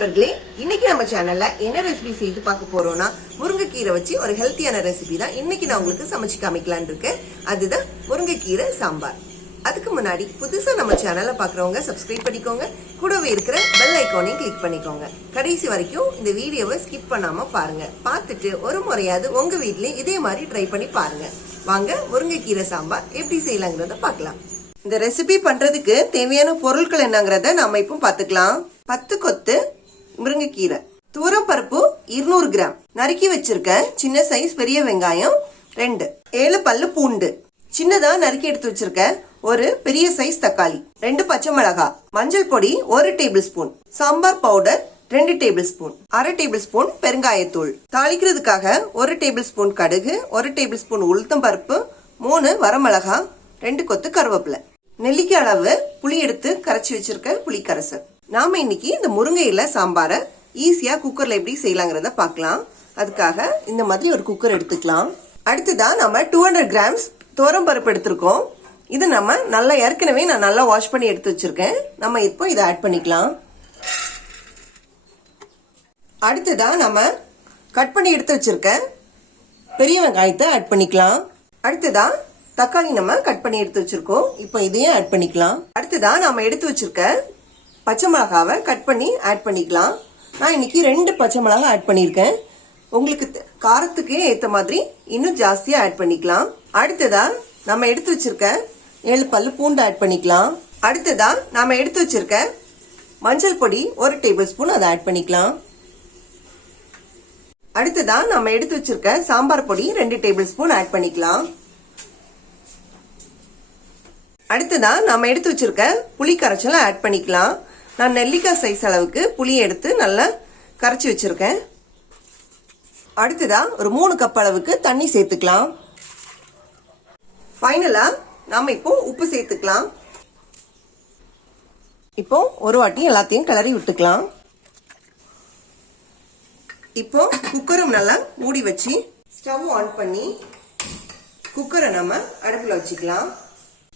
நண்பர்களே, இன்னைக்கு நம்ம சேனல்ல என்ன ரெசிபி செய்து பார்க்க போறோம்னா முருங்கைக்கீரை வச்சு ஒரு ஹெல்த்தியான ரெசிபி தான் இன்னைக்கு நான் உங்களுக்கு சமைச்சு காமிக்கலான்னு இருக்கேன். அதுதான் முருங்கைக்கீரை சாம்பார். அதுக்கு முன்னாடி புதுசா நம்ம சேனலை பாக்குறவங்க சப்ஸ்கிரைப் பண்ணிக்கோங்க, கூடவே இருக்கிற பெல் ஐக்கானையும் கிளிக் பண்ணிக்கோங்க. கடைசி வரைக்கும் இந்த வீடியோவை ஸ்கிப் பண்ணாம பாருங்க. பார்த்துட்டு ஒரு முறையாவது உங்க வீட்லயும் இதே மாதிரி ட்ரை பண்ணி பாருங்க. வாங்க முருங்கைக்கீரை சாம்பார் எப்படி செய்யலாங்கிறத பார்க்கலாம். இந்த ரெசிபி பண்றதுக்கு தேவையான பொருட்கள் என்னங்கறத நாம இப்போ பாத்துக்கலாம். 10 கொத்து முருங்கைக்கீரை, துவரம் பருப்பு 200 கிராம், நறுக்கி வச்சிருக்க சின்ன சைஸ் பெரிய வெங்காயம் 2, 7 பல்லு பூண்டு, சின்னதா நறுக்கி எடுத்து வச்சிருக்க ஒரு பெரிய சைஸ் தக்காளி, 2 பச்சை மிளகாய், மஞ்சள் பொடி 1 table spoon, sambar powder 2 table spoon, 1/2 table spoon பெருங்காயத்தூள், தாளிக்கிறதுக்காக 1 டேபிள் ஸ்பூன் கடுகு, 1 டேபிள் ஸ்பூன் உளுத்தம் பருப்பு, 3 வரமிளகாய், 2 கொத்து கருவேப்பிலை, நெல்லிக்காய் அளவு புளி எடுத்து கரைச்சி வச்சிருக்க புளி கரைசல். நாம இன்னைக்கு இந்த முருங்கை இலை சாம்பாரை ஈஸியா குக்கர்ல எப்படி செய்யலாங்கிறத பார்க்கலாம். அதுக்காக இந்த மாதிரி ஒரு குக்கர் எடுத்துக்கலாம். அடுத்ததான் நம்ம 200 கிராம்ஸ் துவரம் பருப்பு எடுத்திருக்கோம். இது நம்ம நல்லா ஏற்கனவே நான் நல்லா வாஷ் பண்ணி எடுத்து வச்சிருக்கேன். நம்ம இப்போ இதை ஆட் பண்ணிக்கலாம். அடுத்ததான் நம்ம கட் பண்ணி எடுத்து வச்சிருக்க பெரிய வெங்காயத்தை ஆட் பண்ணிக்கலாம். அடுத்ததான் தக்காளி நம்ம கட் பண்ணி எடுத்து வச்சிருக்கோம். இப்போ இதையும் ஆட் பண்ணிக்கலாம். அடுத்ததான் நம்ம எடுத்து வச்சிருக்க பச்சை மிளகாவை கட் பண்ணி ஆட் பண்ணிக்கலாம். நான் இன்னைக்கு 2 பச்சை மிளகாய் ஆட் பண்ணியிருக்கேன். உங்களுக்கு காரத்துக்கு ஏற்ற மாதிரி இன்னும் ஜாஸ்தியா ஆட் பண்ணிக்கலாம். அடுத்ததா நம்ம எடுத்து வச்சிருக்க 7 பல்லு பூண்டு ஆட் பண்ணிக்கலாம். அடுத்ததா நாம எடுத்து வச்சிருக்க மஞ்சள் பொடி 1 டேபிள் ஸ்பூன் அதை ஆட் பண்ணிக்கலாம். அடுத்ததா நம்ம எடுத்து வச்சிருக்க சாம்பார் பொடி 2 டேபிள் ஸ்பூன் ஆட் பண்ணிக்கலாம். அடுத்ததான் நம்ம எடுத்து வச்சிருக்க புளி கரைச்சலை ஆட் பண்ணிக்கலாம். நான் நெல்லிக்காய் சைஸ் அளவுக்கு புளி எடுத்து நல்லா கரைச்சி வச்சிருக்கேன். அடுத்ததா ஒரு 3 கப் அளவுக்கு தண்ணி சேர்த்துக்கலாம். ஃபைனலா நாம இப்போ உப்பு சேர்த்துக்கலாம். இப்போ ஒரு வாட்டி எல்லாத்தையும் கிளறி விட்டுக்கலாம். இப்போ குக்கரும் நல்லா மூடி வச்சு ஸ்டவ் ஆன் பண்ணி குக்கரை நம்ம அடுப்புல வச்சுக்கலாம்.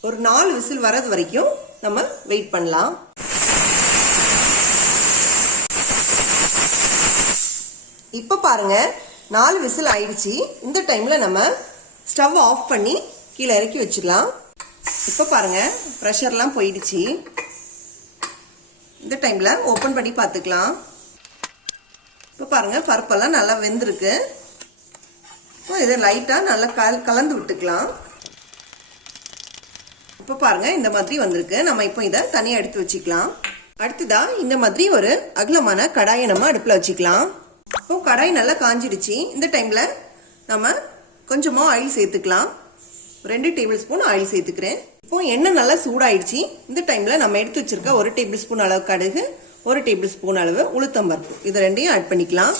ஒரு 4 விசில் வரது வரைக்கும் நம்ம வெயிட் பண்ணலாம். இப்ப பாருங்க 4 விசில் ஆயிடுச்சு. இந்த டைம்ல நம்ம ஸ்டவ் ஆஃப் பண்ணி கீழே இறக்கி வச்சிடலாம். இப்ப பாருங்க ப்ரெஷர்லாம் போயிடுச்சு. இந்த டைம்ல ஓபன் பண்ணி பார்த்துக்கலாம். இப்ப பாருங்க பருப்பெல்லாம் நல்லா வெந்திருக்கு. இதை லைட்டா நல்லா கலந்து விட்டுக்கலாம். இப்போ பாருங்க இந்த மாதிரி வந்திருக்கு. நம்ம இப்போ இதை தனியாக எடுத்து வச்சுக்கலாம். அடுத்ததா இந்த மாதிரி ஒரு அகலமான கடாயை நம்ம அடுப்பில் வச்சுக்கலாம். இப்போ கடாய் நல்லா காஞ்சிடுச்சு. இந்த டைம்ல நம்ம கொஞ்சமா ஆயில் சேர்த்துக்கலாம். 2 டேபிள் ஸ்பூன் ஆயில் சேர்த்துக்கிறேன். இப்போ எண்ணெய் நல்லா சூடாயிடுச்சு. இந்த டைம்ல நம்ம எடுத்து வச்சிருக்க 1 டேபிள் ஸ்பூன் அளவு கடுகு, 1 டேபிள் ஸ்பூன் அளவு உளுத்தம் பருப்பு, இது ரெண்டையும் ஆட் பண்ணிக்கலாம்.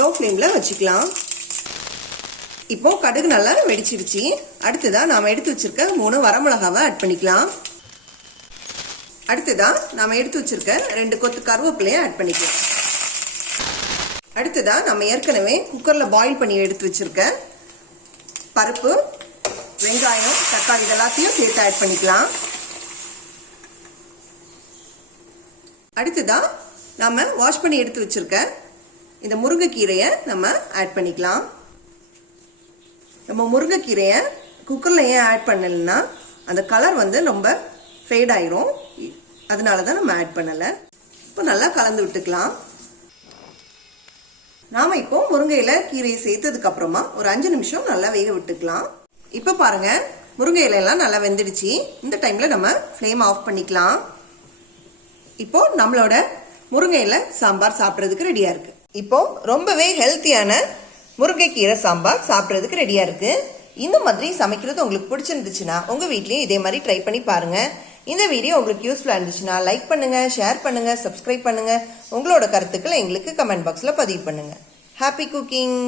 லோ ஃப்ளேம்ல வச்சுக்கலாம். இப்போ கடுகு நல்லா வெடிச்சிருச்சு. அடுத்ததா நாம எடுத்து வச்சிருக்க 3 வரமிளகாவை ஆட் பண்ணிக்கலாம். அடுத்ததா நாம எடுத்து வச்சிருக்க 2 கொத்து கருவேப்பிலையை ஆட் பண்ணிக்கலாம். அடுத்ததா நம்ம ஏற்கனவே குக்கர்ல பாயில் பண்ணி எடுத்து வச்சிருக்க பருப்பு, வெங்காயம், தக்காளி எல்லாத்தையும் சேர்த்து ஆட் பண்ணிக்கலாம். அடுத்ததா நாம வாஷ் பண்ணி எடுத்து வச்சிருக்க இந்த முருங்கைக்கீரையை நம்ம ஆட் பண்ணிக்கலாம். நம்ம முருங்கைக்கீரையை குக்கரில் ஏன் ஆட் பண்ணலைன்னா அந்த கலர் வந்து ரொம்ப ஃபேட் ஆயிரும். அதனால தான் நம்ம ஆட் பண்ணலை. இப்போ நல்லா கலந்து விட்டுக்கலாம். நாம இப்போ முருங்கையில கீரையை சேர்த்ததுக்கு அப்புறமா ஒரு 5 நிமிஷம் நல்லா வேக விட்டுக்கலாம். இப்போ பாருங்க முருங்கை இலையெல்லாம் நல்லா வெந்துடுச்சு. இந்த டைம்ல நம்ம ஃப்ளேம் ஆஃப் பண்ணிக்கலாம். இப்போ நம்மளோட முருங்கை இலை சாம்பார் சாப்பிட்றதுக்கு ரெடியா இருக்கு. இப்போ ரொம்பவே ஹெல்த்தியான முருங்கைக்கீரை சாம்பார் சாப்பிட்றதுக்கு ரெடியா இருக்கு. இந்த மாதிரி சமைக்கிறது உங்களுக்கு பிடிச்சிருந்துச்சுன்னா உங்க வீட்லயும் இதே மாதிரி ட்ரை பண்ணி பாருங்க. இந்த வீடியோ உங்களுக்கு யூஸ்ஃபுல்லா இருந்துச்சுன்னா லைக் பண்ணுங்க, ஷேர் பண்ணுங்க, சப்ஸ்கிரைப் பண்ணுங்க. உங்களோட கருத்துக்களை எங்களுக்கு கமெண்ட் பாக்ஸ்ல பதிவு பண்ணுங்க. Happy cooking.